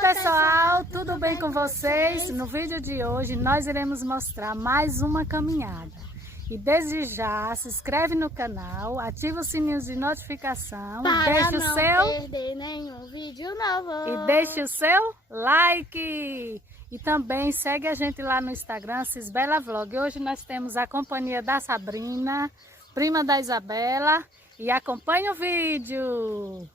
pessoal, tudo bem com vocês? No vídeo de hoje nós iremos mostrar mais uma caminhada. E desde já se inscreve no canal, ativa o sininho de notificação, para não perder nenhum vídeo novo. E deixe o seu like. E também segue a gente lá no Instagram, Cisbela Vlog. Hoje nós temos a companhia da Sabrina, prima da Isabela, e acompanhe o vídeo.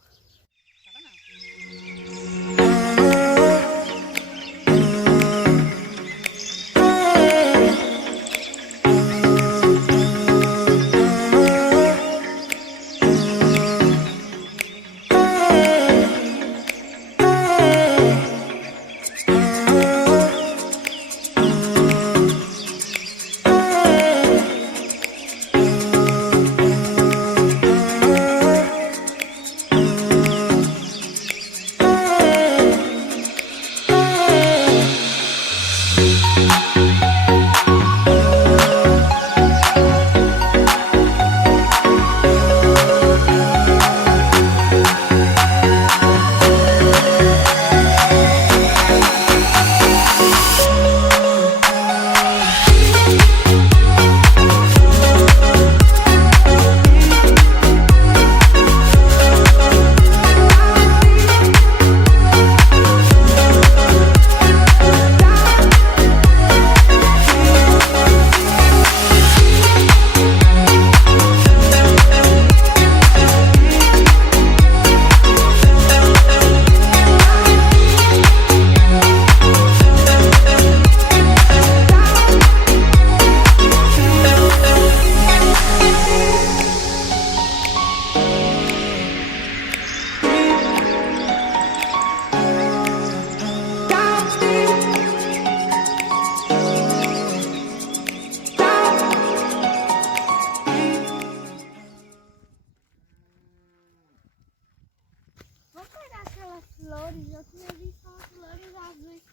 Flores, eu tinha visto umas flores azuis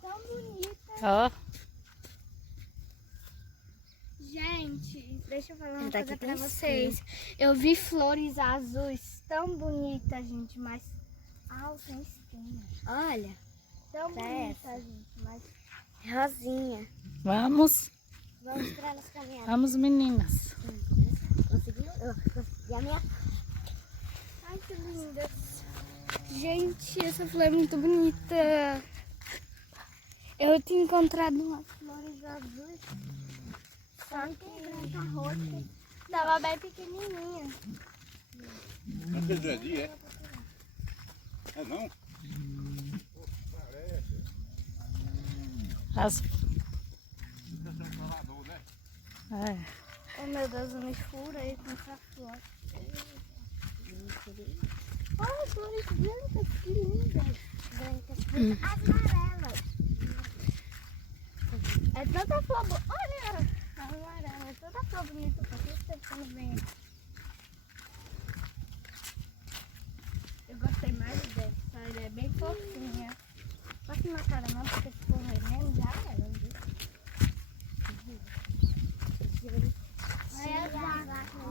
tão bonitas. Ó. Gente, deixa eu falar uma coisa pra vocês. Eu vi flores azuis tão bonitas, gente, mas sem espinha. Olha, Tão bonita, gente, mas rosinha. Vamos, Vamos para nossa caminhada. vamos meninas. Conseguiu? Eu consegui a minha. ai que linda. Gente, essa flor é muito bonita. Eu tinha encontrado umas flores azuis, só que branca roxa. Tava bem pequenininha. Não é pedradinha, é? É não? As... Né? É. Oh meu Deus, eu me furei com essa flor. Olha, flores brancas, que lindas. Brancas, amarelas. É tanta flor bonita. Olha, amarela, é tanta flor bonita. Por que você tá vendo? Eu gostei mais dessa, ela é bem fofinha. Posso na cara não, porque se for veneno já era, viu? Olha a vaca.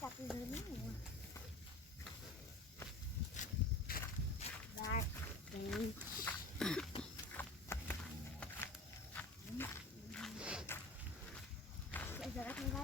Tá pisando nenhuma. Bastante. Agora quem vai?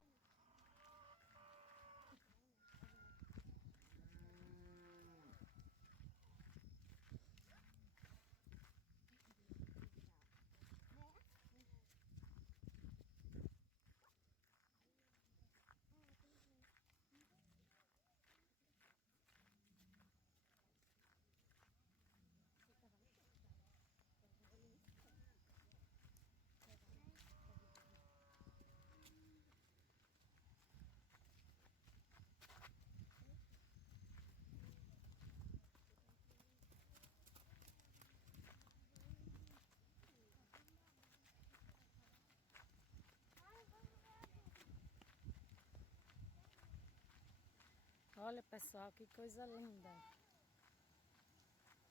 Olha, pessoal, que coisa linda.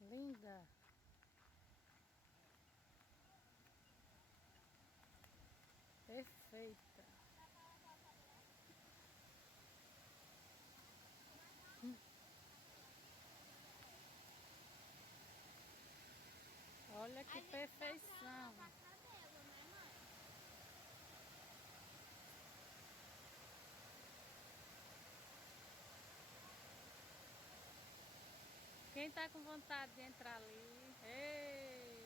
Linda. Perfeita. Olha que perfeição. Quem tá com vontade de entrar ali? Ei!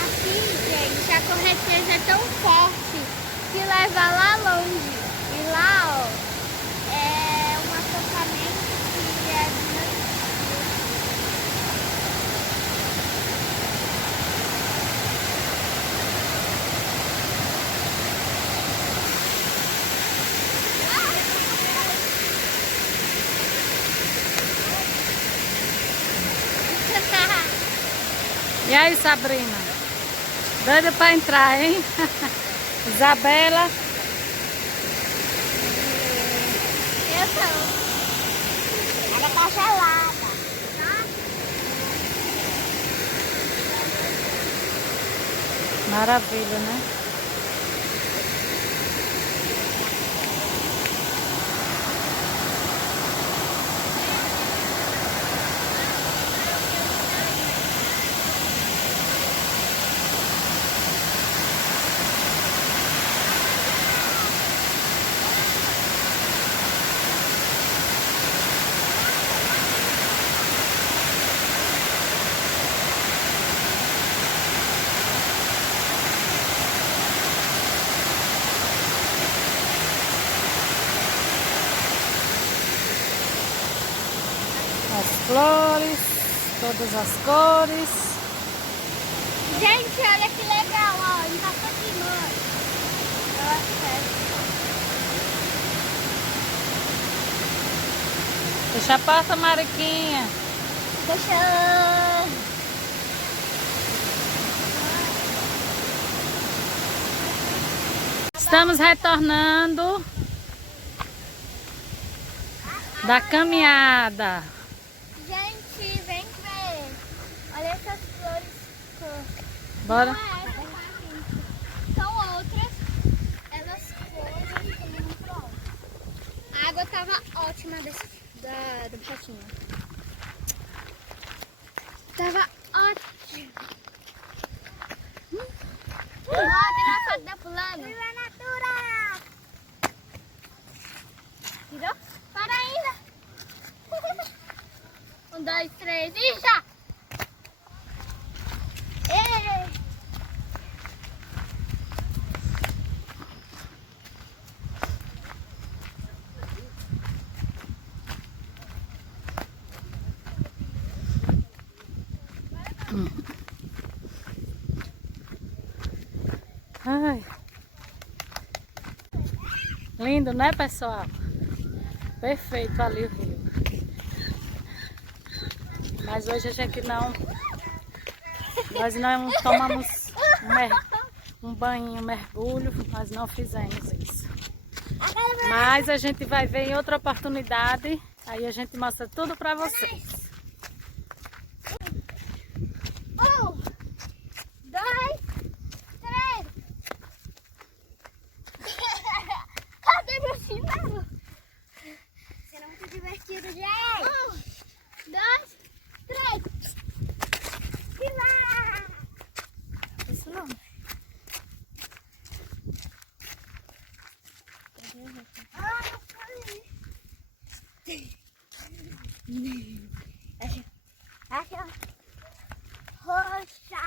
Aqui, gente, a correnteza é tão forte que leva lá longe. E lá, ó, é um acampamento que é de noite. E aí, Sabrina? Doida pra entrar, hein? Isabela. Eu tô. Ela tá gelada, tá? Maravilha, né? As flores, todas as cores. Gente, olha que legal, ó. Ele tá aqui, mãe. Eu acho que é. Deixa a porta, Mariquinha. Deixa. Estamos retornando da caminhada. Gente, vem ver. Olha essas flores. Bora. Não é essa, tá, gente? São outras. Elas foram como pronto. A água tava ótima do potinho. Tava ótima. Ó, tem uma foto da fulana. Viva a natura! Virou? Para ainda. 1, 2, 3 e já! Ei! Ai. Lindo, né, pessoal? Perfeito ali o rio. Mas hoje a gente nós não tomamos um banho, um mergulho, nós não fizemos isso. Mas a gente vai ver em outra oportunidade, aí a gente mostra tudo pra vocês. 1, 2, 3. Cadê meu chinelo? Será muito divertido, gente. 1, 2, 3. Viva! Isso não. Acha roxa.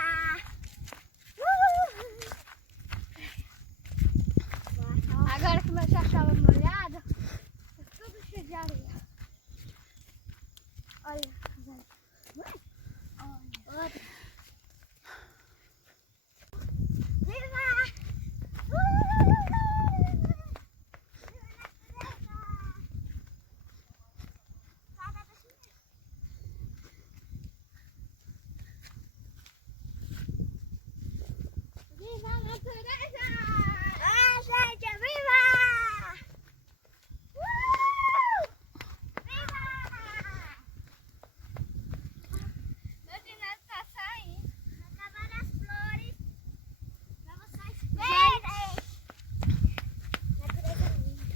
Agora que meu chá estava molhado, tá tudo cheio de areia. Olha, olha. Viva! natureza! Ah, gente, viva! Viva! Meu dinheiro tá saindo. Acabaram as flores. Vamos sair verdes. Natureza linda.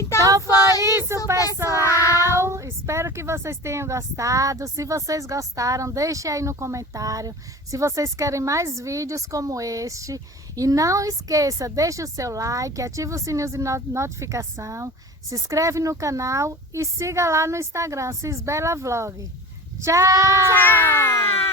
Então foi isso, pessoal. Espero que vocês tenham gostado. Se vocês gostaram, deixem aí no comentário. Se vocês querem mais vídeos como este. E não esqueça, deixe o seu like, ative o sininho de notificação, se inscreve no canal e siga lá no Instagram, Cisbela Vlog. Tchau!